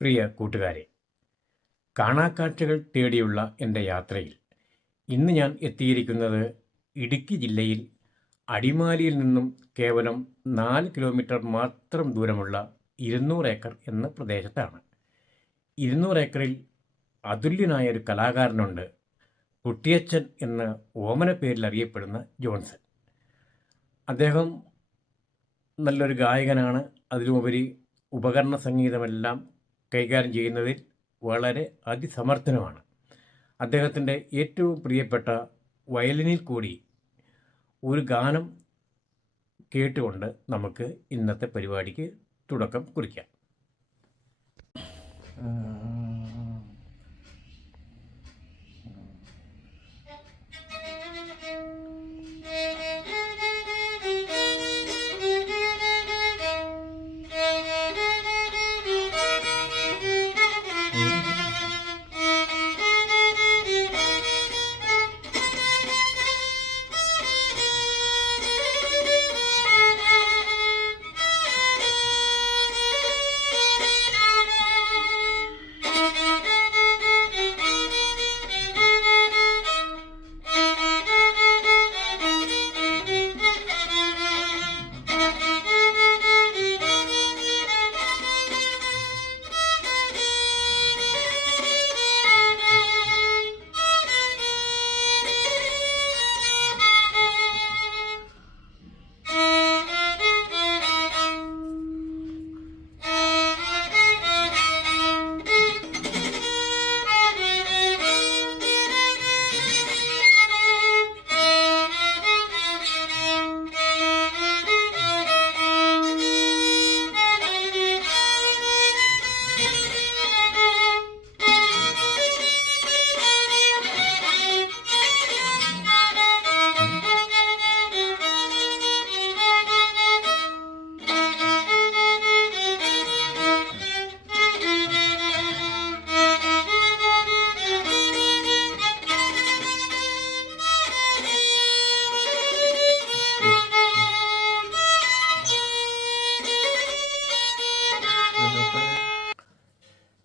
പ്രിയ കൂട്ടുകാരെ, കാണാക്കാഴ്ചകൾ തേടിയുള്ള എൻ്റെ യാത്രയിൽ ഇന്ന് ഞാൻ എത്തിയിരിക്കുന്നത് ഇടുക്കി ജില്ലയിൽ അടിമാലിയിൽ നിന്നും കേവലം 4 കിലോമീറ്റർ മാത്രം ദൂരമുള്ള 200 ഏക്കർ എന്ന പ്രദേശത്താണ്. 200 ഏക്കറിൽ അതുല്യനായ ഒരു കലാകാരനുണ്ട്, കുട്ടിയച്ചൻ എന്ന ഓമന പേരിൽ അറിയപ്പെടുന്ന ജോൺസൺ. അദ്ദേഹം നല്ലൊരു ഗായകനാണ്. അതിലുപരി ഉപകരണ സംഗീതമെല്ലാം കൈകാര്യം ചെയ്യുന്നതിൽ വളരെ അതിസമർത്ഥനുമാണ്. അദ്ദേഹത്തിൻ്റെ ഏറ്റവും പ്രിയപ്പെട്ട വയലിനിൽ കൂടി ഒരു ഗാനം കേട്ടുകൊണ്ട് നമുക്ക് ഇന്നത്തെ പരിപാടിക്ക് തുടക്കം കുറിക്കാം.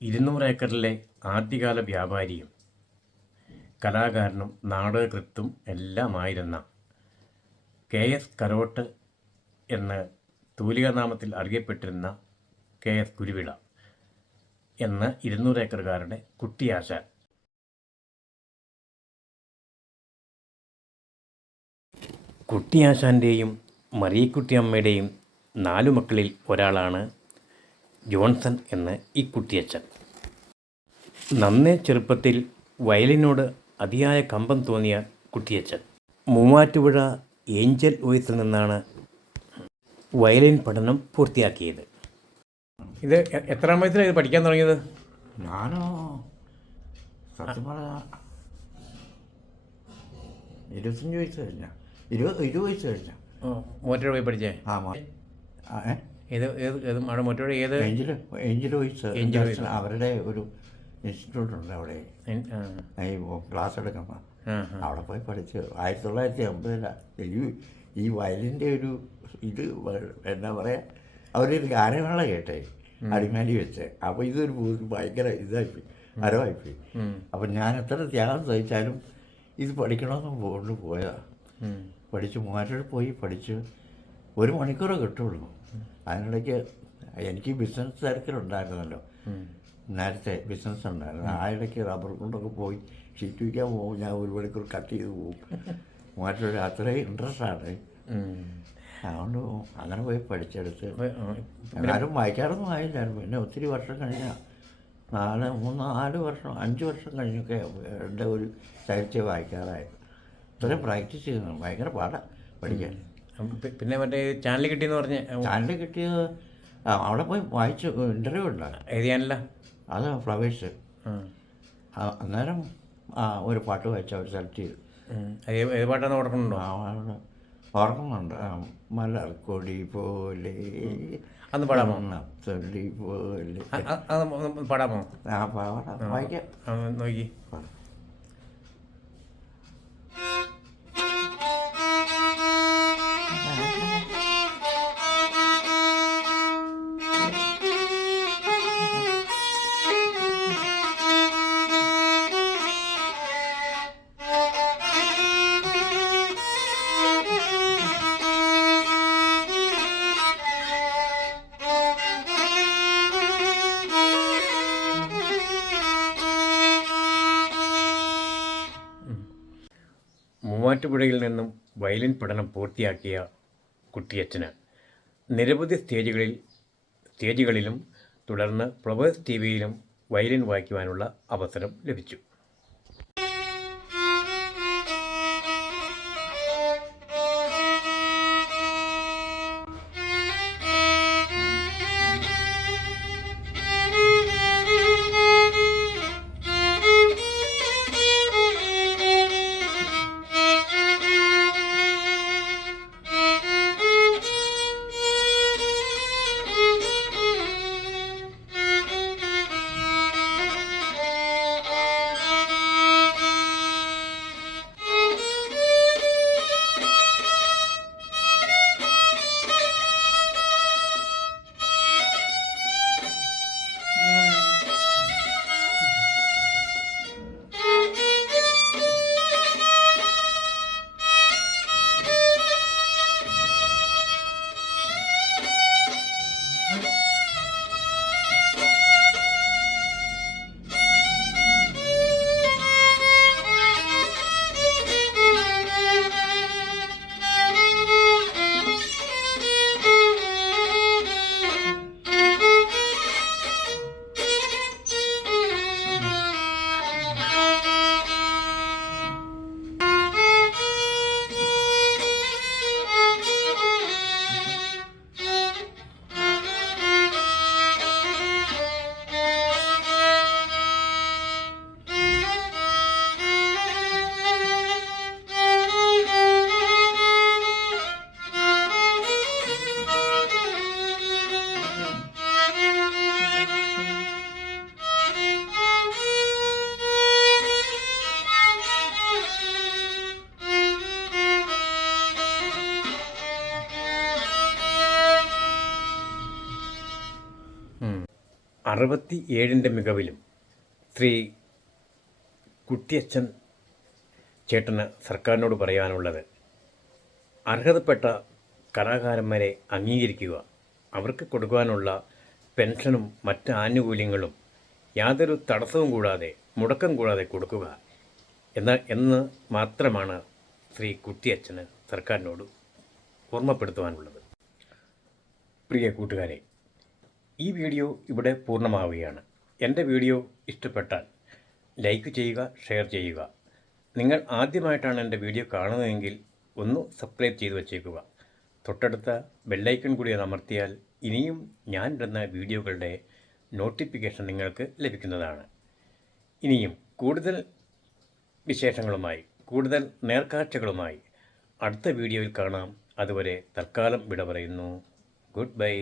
ഇരുന്നൂറ് ഏക്കറിലെ ആദ്യകാല വ്യാപാരിയും കലാകാരനും നാടകകൃത്തും എല്ലാമായിരുന്ന KS കരോട്ട് എന്ന് തൂലികാനാമത്തിൽ അറിയപ്പെട്ടിരുന്ന KS കുരുവിള എന്ന 200 ഏക്കറുകാരുടെ കുട്ടിയാശാൻ. കുട്ടിയാശാൻ്റെയും മറിയക്കുട്ടിയമ്മയുടെയും 4 മക്കളിൽ ഒരാളാണ് ജോൺസൺ എന്ന ഈ കുട്ടിയച്ചൻ. നന്നേ ചെറുപ്പത്തിൽ വയലിനോട് അതിയായ കമ്പം തോന്നിയ കുട്ടിയച്ചൻ മൂവാറ്റുപുഴ ഏഞ്ചൽ വോയിസിൽ നിന്നാണ് വയലിൻ പഠനം പൂർത്തിയാക്കിയത്. ഇത് എത്രാം വയസ്സിലാണ് ഇത് പഠിക്കാൻ തുടങ്ങിയത്? ഞാനോ സത്യം പറഞ്ഞാൽ 25 വയസ്സ് കഴിഞ്ഞ 20 വയസ്സ് കഴിഞ്ഞ മോറ്റോട് പോയി പഠിച്ചേ? ഏത് അവിടെ മോറ്റോട് ഏത് ഏഞ്ചൽ വോയിസ് അവരുടെ ഒരു ഇൻസ്റ്റിറ്റ്യൂട്ട് ഉണ്ട് അവിടെ, ഈ ക്ലാസ് എടുക്കുന്ന അവിടെ പോയി പഠിച്ച് 1950 ഈ വയലിൻ്റെ ഒരു ഇത് എന്താ പറയുക, അവരൊരു ഗാനമേള കേട്ടേ അടിമാലി വെച്ച്. അപ്പോൾ ഇതൊരു ഭയങ്കര ഇതായിപ്പോയി, ഹരമായിപ്പോയി. അപ്പം ഞാൻ എത്ര ത്യാഗം സഹിച്ചാലും ഇത് പഠിക്കണമെന്ന് കൊണ്ട് പോയതാണ്. പഠിച്ച് മൂവാറ്റോട് പോയി പഠിച്ച് 1 മണിക്കൂറേ കിട്ടുള്ളൂ. അതിനിടയ്ക്ക് എനിക്ക് ബിസിനസ് തിരക്കിലുണ്ടായിരുന്നല്ലോ, നേരത്തെ ബിസിനസ് ഉണ്ടായിരുന്നു. ആ ഇടയ്ക്ക് റബ്ബർ കൊണ്ടൊക്കെ പോയി ഷീറ്റ് വയ്ക്കാൻ പോകും, ഞാൻ 1 മണിക്കൂർ കട്ട് ചെയ്ത് പോകും. മൂവാറ്റോട് അത്രയും ഇൻട്രസ്റ്റാണ്. അതുകൊണ്ട് അങ്ങനെ പോയി പഠിച്ചെടുത്ത് ആരും വായിക്കാറൊന്നും ആയില്ലായിരുന്നു. പിന്നെ ഒത്തിരി വർഷം കഴിഞ്ഞാൽ 4 വർഷം 5 വർഷം കഴിഞ്ഞൊക്കെ എൻ്റെ ഒരു സാഹിത്യം വായിക്കാറായി. ഇത്രയും പ്രാക്ടീസ് ചെയ്യുന്നു, ഭയങ്കര പാടാണ് പഠിക്കാൻ. പിന്നെ മറ്റേ ചാനൽ കിട്ടിയെന്ന് പറഞ്ഞ് ചാനൽ കിട്ടിയത് അവിടെ പോയി വായിച്ചു, ഇൻ്റർവ്യൂ ഉണ്ടാകും. എഴുതിയാനല്ല, അത് ഫ്ലവേഴ്സ്. അന്നേരം ഒരു പാട്ട് വായിച്ചാൽ അവർ സെലക്ട് ചെയ്തു. ഏത് പാട്ടാണ് ഓർക്കുന്നുണ്ടോ? ഓർക്കുന്നുണ്ട്. മലർക്കൊടി പോലെ അന്ന് പാടാമോ? തൊല്ലി പോലെ പാടാമോ? വായിക്കാം, നോക്കി. മൂവാറ്റുപുഴയിൽ നിന്നും വയലിൻ പഠനം പൂർത്തിയാക്കിയ കുട്ടിയച്ഛന് നിരവധി സ്റ്റേജുകളിലും തുടർന്ന് ഫ്ലവേഴ്സ് ടിവിയിലും വയലിൻ വായിക്കുവാനുള്ള അവസരം ലഭിച്ചു. ൻ്റെ മികവിലും ശ്രീ കുട്ടിയച്ഛൻ ചേട്ടന് സർക്കാരിനോട് പറയാനുള്ളത്, അർഹതപ്പെട്ട കലാകാരന്മാരെ അംഗീകരിക്കുക, അവർക്ക് കൊടുക്കുവാനുള്ള പെൻഷനും മറ്റ് ആനുകൂല്യങ്ങളും യാതൊരു തടസ്സവും കൂടാതെ, മുടക്കം കൂടാതെ കൊടുക്കുക എന്ന് മാത്രമാണ് ശ്രീ കുട്ടിയച്ഛന് സർക്കാരിനോട് ഓർമ്മപ്പെടുത്തുവാനുള്ളത്. പ്രിയ കൂട്ടുകാരെ, ഈ വീഡിയോ ഇവിടെ പൂർണ്ണമാവുകയാണ്. എൻ്റെ വീഡിയോ ഇഷ്ടപ്പെട്ടാൽ ലൈക്ക് ചെയ്യുക, ഷെയർ ചെയ്യുക. നിങ്ങൾ ആദ്യമായിട്ടാണ് എൻ്റെ വീഡിയോ കാണുന്നതെങ്കിൽ ഒന്ന് സബ്സ്ക്രൈബ് ചെയ്ത് വച്ചേക്കുക. തൊട്ടടുത്ത ബെല്ലൈക്കൺ കൂടി അമർത്തിയാൽ ഇനിയും ഞാൻ ഇടുന്ന വീഡിയോകളുടെ നോട്ടിഫിക്കേഷൻ നിങ്ങൾക്ക് ലഭിക്കുന്നതാണ്. ഇനിയും കൂടുതൽ വിശേഷങ്ങളുമായി, കൂടുതൽ നേർക്കാഴ്ചകളുമായി അടുത്ത വീഡിയോയിൽ കാണാം. അതുവരെ തൽക്കാലം വിട പറയുന്നു. Good bye.